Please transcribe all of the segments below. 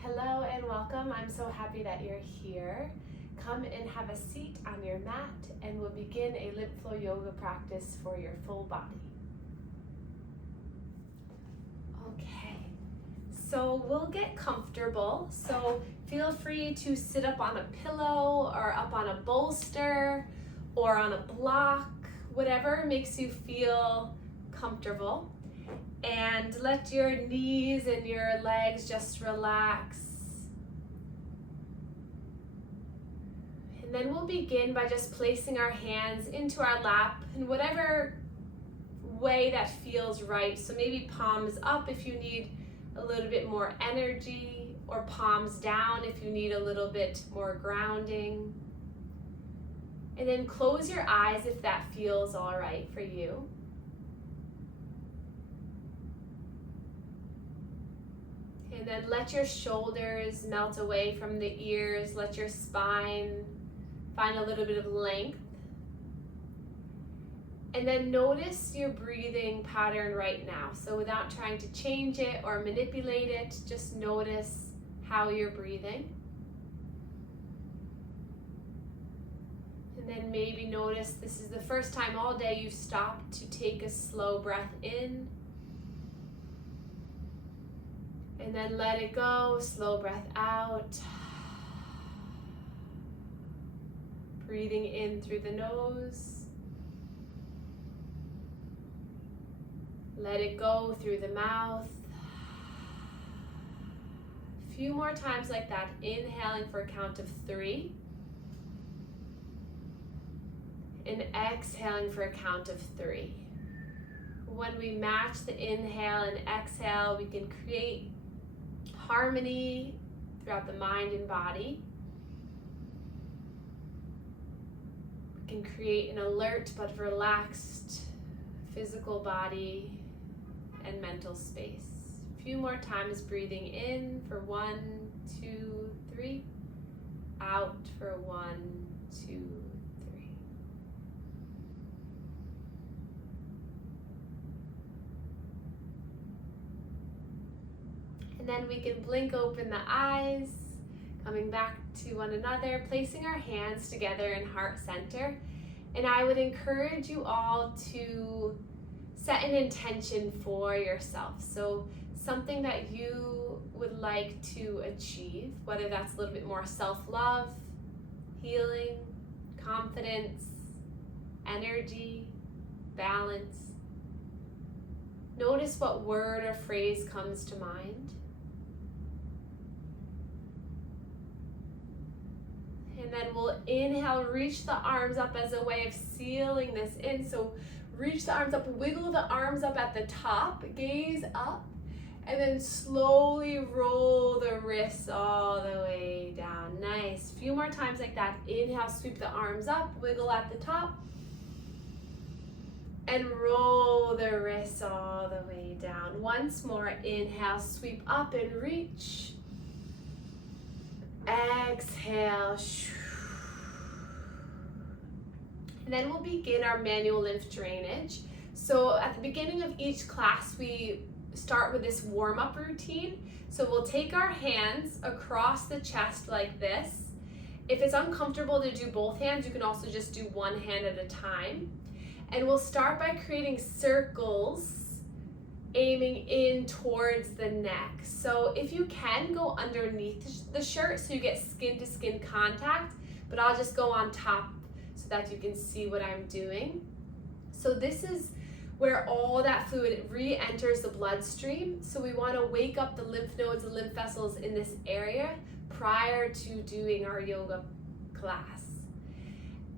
Hello and welcome. I'm so happy that you're here. Come and have a seat on your mat and we'll begin a Lymph Flow Yoga practice for your full body. Okay, so we'll get comfortable. So feel free to sit up on a pillow or up on a bolster or on a block, whatever makes you feel comfortable. And let your knees and your legs just relax. And then we'll begin by just placing our hands into our lap in whatever way that feels right. So maybe palms up if you need a little bit more energy, or palms down if you need a little bit more grounding. And then close your eyes if that feels all right for you. And then let your shoulders melt away from the ears. Let your spine find a little bit of length. And then notice your breathing pattern right now. So without trying to change it or manipulate it, just notice how you're breathing. And then maybe notice this is the first time all day you've stopped to take a slow breath in. And then let it go, slow breath out. Breathing in through the nose. Let it go through the mouth. A few more times like that, inhaling for a count of 3. And exhaling for a count of 3. When we match the inhale and exhale, we can create harmony throughout the mind and body. We can create an alert but relaxed physical body and mental space. A few more times, breathing in for 1, 2, 3. Out for 1, 2, 3. And then we can blink open the eyes, coming back to one another, placing our hands together in heart center. And I would encourage you all to set an intention for yourself. So something that you would like to achieve, whether that's a little bit more self-love, healing, confidence, energy, balance. Notice what word or phrase comes to mind. And then we'll inhale, reach the arms up as a way of sealing this in. So reach the arms up, wiggle the arms up at the top, gaze up, and then slowly roll the wrists all the way down. Nice. A few more times like that. Inhale, sweep the arms up, wiggle at the top, and roll the wrists all the way down. Once more, inhale, sweep up and reach. Exhale. And then we'll begin our manual lymph drainage. So at the beginning of each class, we start with this warm-up routine. So we'll take our hands across the chest like this. If it's uncomfortable to do both hands, you can also just do one hand at a time. And we'll start by creating circles, aiming in towards the neck. So if you can, go underneath the shirt so you get skin to skin contact, but I'll just go on top so that you can see what I'm doing. So this is where all that fluid re-enters the bloodstream. So we want to wake up the lymph nodes and lymph vessels in this area prior to doing our yoga class.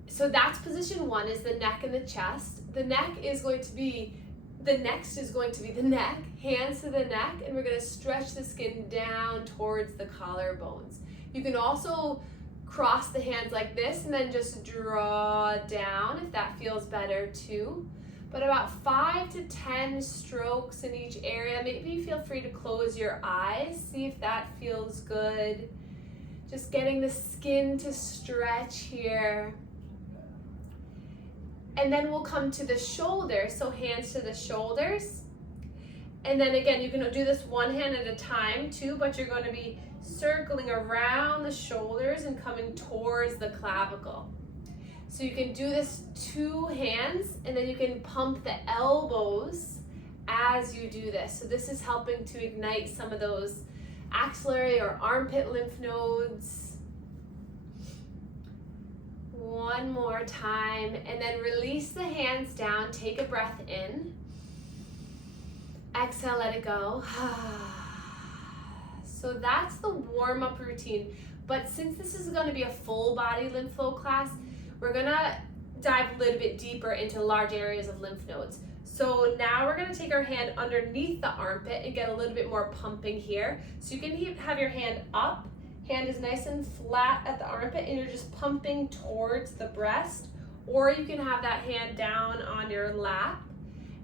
So that's position 1, is the neck and the chest. The neck is going to be The next is going to be the neck, hands to the neck, and we're going to stretch the skin down towards the collarbones. You can also cross the hands like this and then just draw down if that feels better too. But about 5 to 10 strokes in each area. Maybe feel free to close your eyes, see if that feels good. Just getting the skin to stretch here. And then we'll come to the shoulders, so hands to the shoulders. And then again, you can do this one hand at a time too, but you're going to be circling around the shoulders and coming towards the clavicle. So you can do this 2 hands, and then you can pump the elbows as you do this. So this is helping to ignite some of those axillary or armpit lymph nodes. One more time, and then release the hands down, take a breath in. Exhale, let it go. So that's the warm-up routine. But since this is going to be a full body lymph flow class, we're going to dive a little bit deeper into large areas of lymph nodes. So now we're going to take our hand underneath the armpit and get a little bit more pumping here. So you can have your hand up, hand is nice and flat at the armpit, and you're just pumping towards the breast, or you can have that hand down on your lap.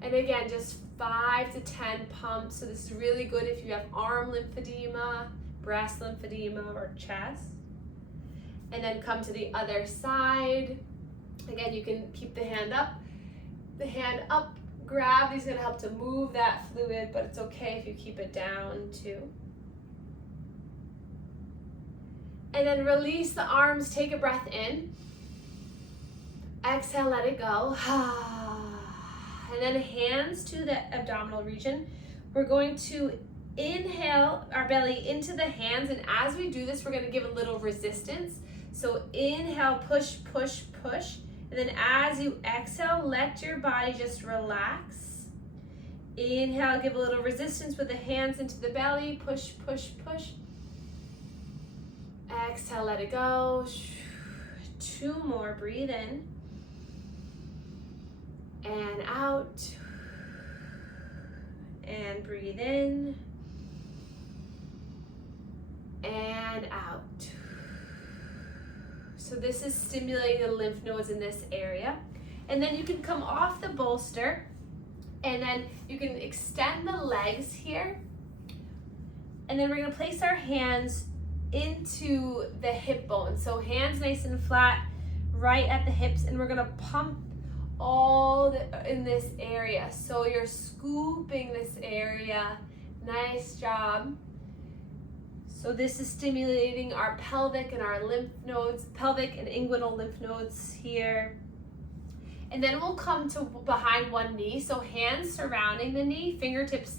And again, just 5 to 10 pumps. So this is really good if you have arm lymphedema, breast lymphedema, or chest. And then come to the other side. Again, you can keep the hand up. The hand up, gravity's gonna help to move that fluid, but it's okay if you keep it down too. And then release the arms, take a breath in. Exhale, let it go. And then hands to the abdominal region. We're going to inhale our belly into the hands, and as we do this, we're going to give a little resistance. So inhale, push, push, push. And then as you exhale, let your body just relax. Inhale, give a little resistance with the hands into the belly. Push, push, push. Exhale, let it go. 2 more, breathe in. And out. And breathe in. And out. So this is stimulating the lymph nodes in this area. And then you can come off the bolster, and then you can extend the legs here. And then we're going to place our hands into the hip bone. So hands nice and flat right at the hips, and we're going to pump in this area. So you're scooping this area. Nice job. So this is stimulating our pelvic and our lymph nodes, pelvic and inguinal lymph nodes here. And then we'll come to behind one knee. So hands surrounding the knee, fingertips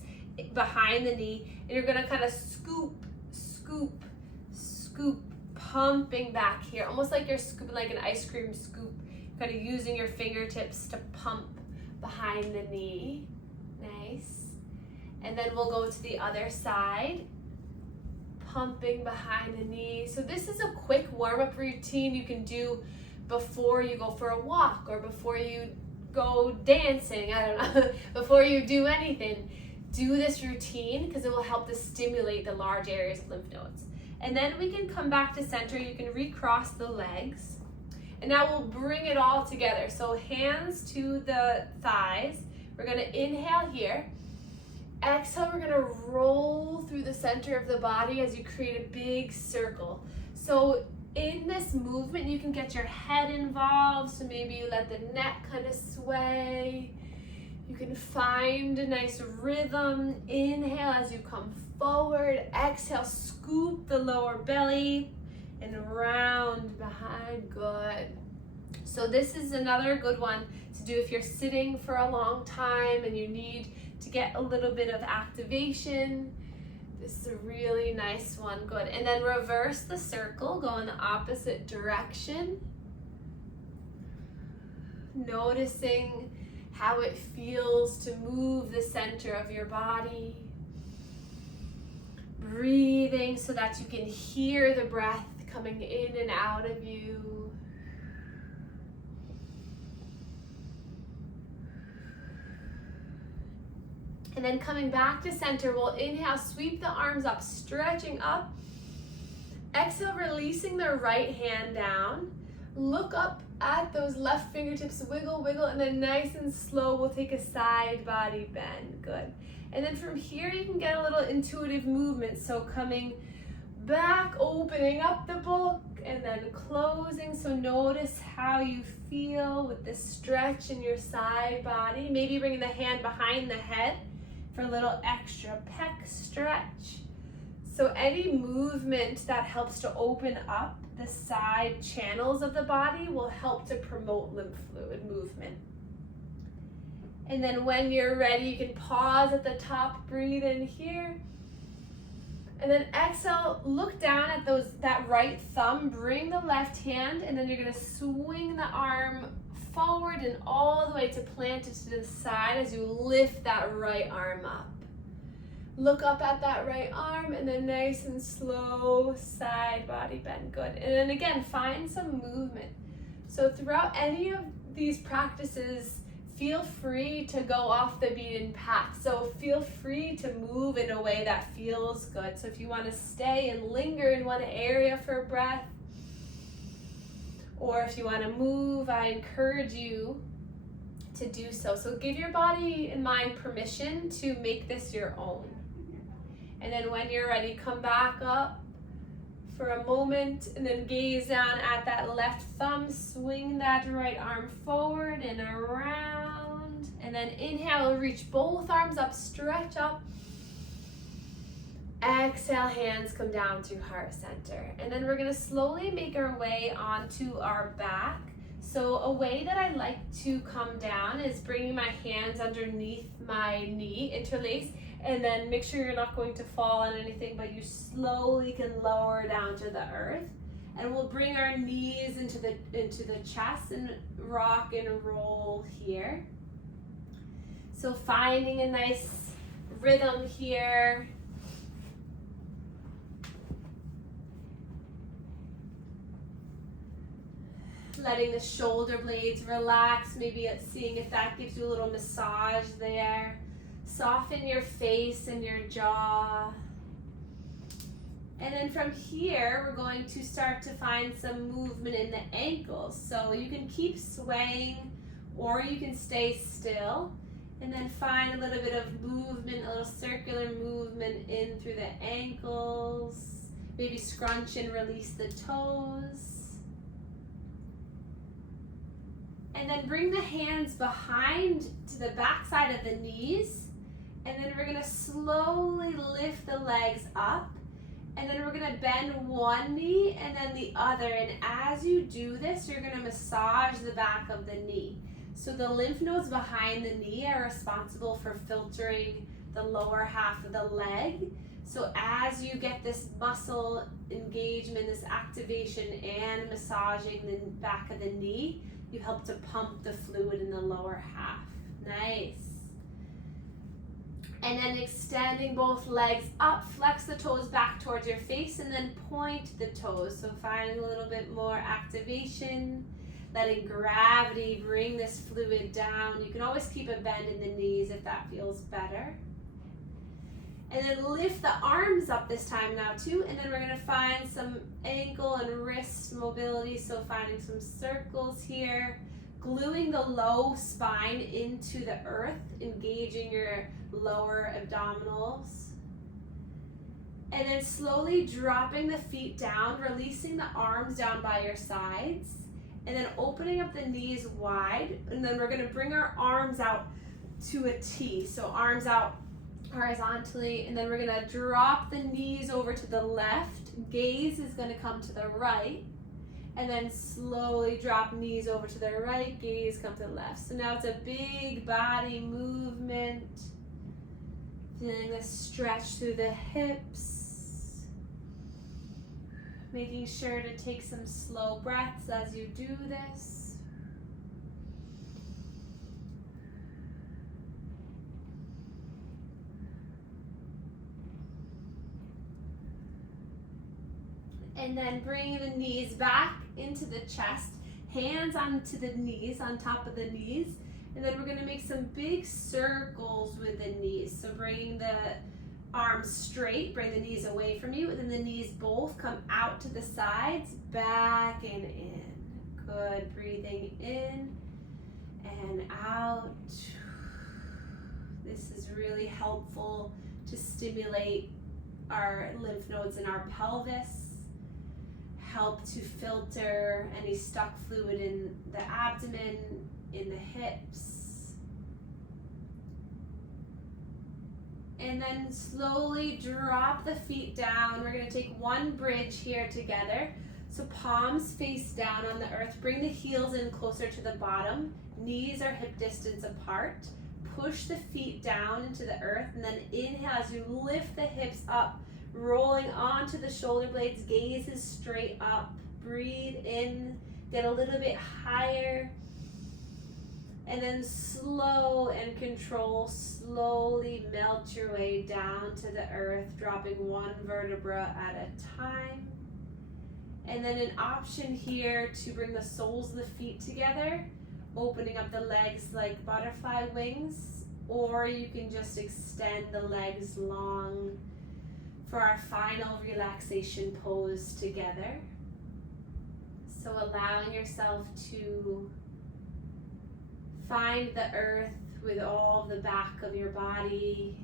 behind the knee, and you're gonna kind of scoop, scoop, scoop, pumping back here, almost like you're scooping like an ice cream scoop, kind of using your fingertips to pump behind the knee. Nice. And then we'll go to the other side, pumping behind the knee. So this is a quick warm-up routine you can do before you go for a walk or before you go dancing, I don't know, before you do anything. Do this routine because it will help to stimulate the large areas of lymph nodes. And then we can come back to center. You can recross the legs. And now we'll bring it all together. So hands to the thighs. We're going to inhale here. Exhale, we're going to roll through the center of the body as you create a big circle. So in this movement, you can get your head involved. So maybe you let the neck kind of sway. You can find a nice rhythm. Inhale as you come forward. Exhale, scoop the lower belly and round behind. Good. So this is another good one to do if you're sitting for a long time and you need to get a little bit of activation. This is a really nice one. Good. And then reverse the circle, go in the opposite direction. Noticing how it feels to move the center of your body. Breathing so that you can hear the breath coming in and out of you. And then coming back to center, we'll inhale, sweep the arms up, stretching up. Exhale, releasing the right hand down. Look up at those left fingertips, wiggle, wiggle, and then nice and slow, we'll take a side body bend. Good. And then from here, you can get a little intuitive movement. So coming back, opening up the book, and then closing. So notice how you feel with this stretch in your side body. Maybe bringing the hand behind the head. for a little extra pec stretch. So any movement that helps to open up the side channels of the body will help to promote lymph fluid movement. And then when you're ready, you can pause at the top, breathe in here. And then exhale, look down at that right thumb, bring the left hand, and then you're gonna swing the arm forward and all the way to plant it to the side as you lift that right arm up. Look up at that right arm and then nice and slow side body bend, good. And then again, find some movement. So throughout any of these practices, feel free to go off the beaten path. So feel free to move in a way that feels good. So if you want to stay and linger in one area for breath, or if you want to move, I encourage you to do so. So give your body and mind permission to make this your own. And then when you're ready, come back up for a moment and then gaze down at that left thumb, swing that right arm forward and around. And then inhale, reach both arms up, stretch up. Exhale, hands come down to heart center. And then we're gonna slowly make our way onto our back. So a way that I like to come down is bringing my hands underneath my knee, interlace, and then make sure you're not going to fall on anything, but you slowly can lower down to the earth. And we'll bring our knees into the chest and rock and roll here. So finding a nice rhythm here. Letting the shoulder blades relax, maybe seeing if that gives you a little massage there. Soften your face and your jaw. And then from here, we're going to start to find some movement in the ankles. So you can keep swaying or you can stay still. And then find a little bit of movement, a little circular movement in through the ankles. Maybe scrunch and release the toes. And then bring the hands behind to the back side of the knees. And then we're gonna slowly lift the legs up. And then we're gonna bend one knee and then the other. And as you do this, you're gonna massage the back of the knee. So the lymph nodes behind the knee are responsible for filtering the lower half of the leg. So as you get this muscle engagement, this activation and massaging the back of the knee, you help to pump the fluid in the lower half. Nice. And then extending both legs up, flex the toes back towards your face and then point the toes. So finding a little bit more activation, letting gravity bring this fluid down. You can always keep a bend in the knees if that feels better. And then lift the arms up this time now too. And then we're gonna find some ankle and wrist mobility. So finding some circles here, gluing the low spine into the earth, engaging your lower abdominals. And then slowly dropping the feet down, releasing the arms down by your sides. And then opening up the knees wide. And then we're gonna bring our arms out to a T. So arms out horizontally, and then we're gonna drop the knees over to the left. Gaze is gonna come to the right, and then slowly drop knees over to the right, gaze come to the left. So now it's a big body movement. Feeling the stretch through the hips. Making sure to take some slow breaths as you do this. And then bring the knees back into the chest, hands onto the knees, on top of the knees. And then we're gonna make some big circles with the knees. So bring the arms straight, bring the knees away from you, and then the knees both come out to the sides, back and in. Good, breathing in and out. This is really helpful to stimulate our lymph nodes in our pelvis. Help to filter any stuck fluid in the abdomen, in the hips. And then slowly drop the feet down. We're gonna take one bridge here together. So palms face down on the earth. Bring the heels in closer to the bottom. Knees are hip distance apart. Push the feet down into the earth, and then inhale as you lift the hips up, rolling onto the shoulder blades. Gaze is straight up. Breathe in, get a little bit higher. And then slow and control, slowly melt your way down to the earth, dropping one vertebra at a time. And then an option here to bring the soles of the feet together, opening up the legs like butterfly wings, or you can just extend the legs long for our final relaxation pose together. So allowing yourself to find the earth with all the back of your body.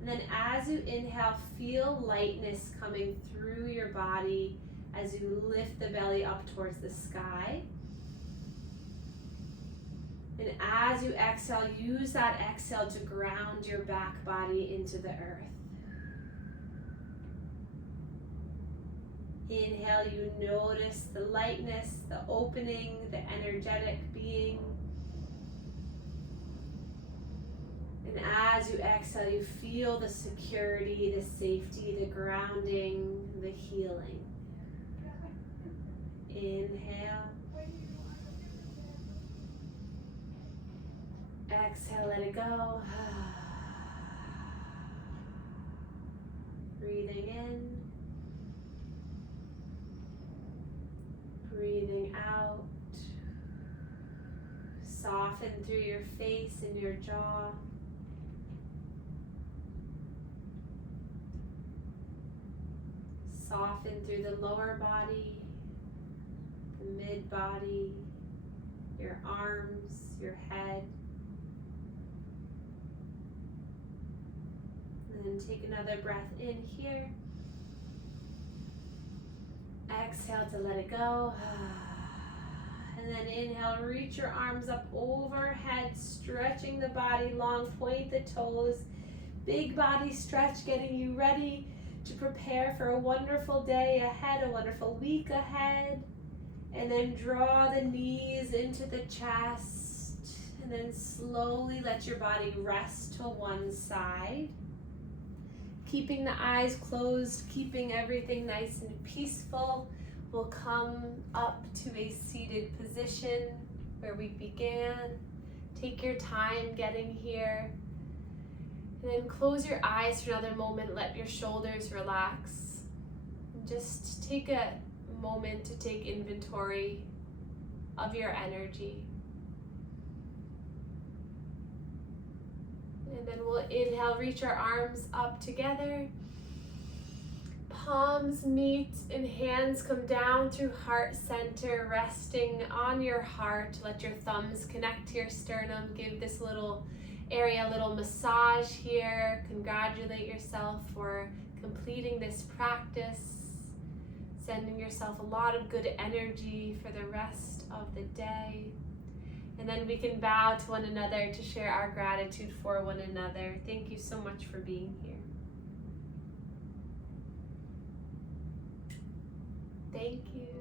And then as you inhale, feel lightness coming through your body as you lift the belly up towards the sky. And as you exhale, use that exhale to ground your back body into the earth. Inhale, you notice the lightness, the opening, the energetic being. And as you exhale, you feel the security, the safety, the grounding, the healing. Inhale. Exhale, let it go. Breathing in. Breathing out. Soften through your face and your jaw. Soften through the lower body, the mid body, your arms, your head. And then take another breath in here. Exhale to let it go. And then inhale, reach your arms up overhead, stretching the body long, point the toes. Big body stretch, getting you ready to prepare for a wonderful day ahead, a wonderful week ahead. And then draw the knees into the chest. And then slowly let your body rest to one side. Keeping the eyes closed, keeping everything nice and peaceful. We'll come up to a seated position where we began. Take your time getting here. And then close your eyes for another moment. Let your shoulders relax. And just take a moment to take inventory of your energy. And then we'll inhale, reach our arms up together. Palms meet and hands come down through heart center, resting on your heart. Let your thumbs connect to your sternum. Give this little area a little massage here. Congratulate yourself for completing this practice. Sending yourself a lot of good energy for the rest of the day. And then we can bow to one another to share our gratitude for one another. Thank you so much for being here. Thank you.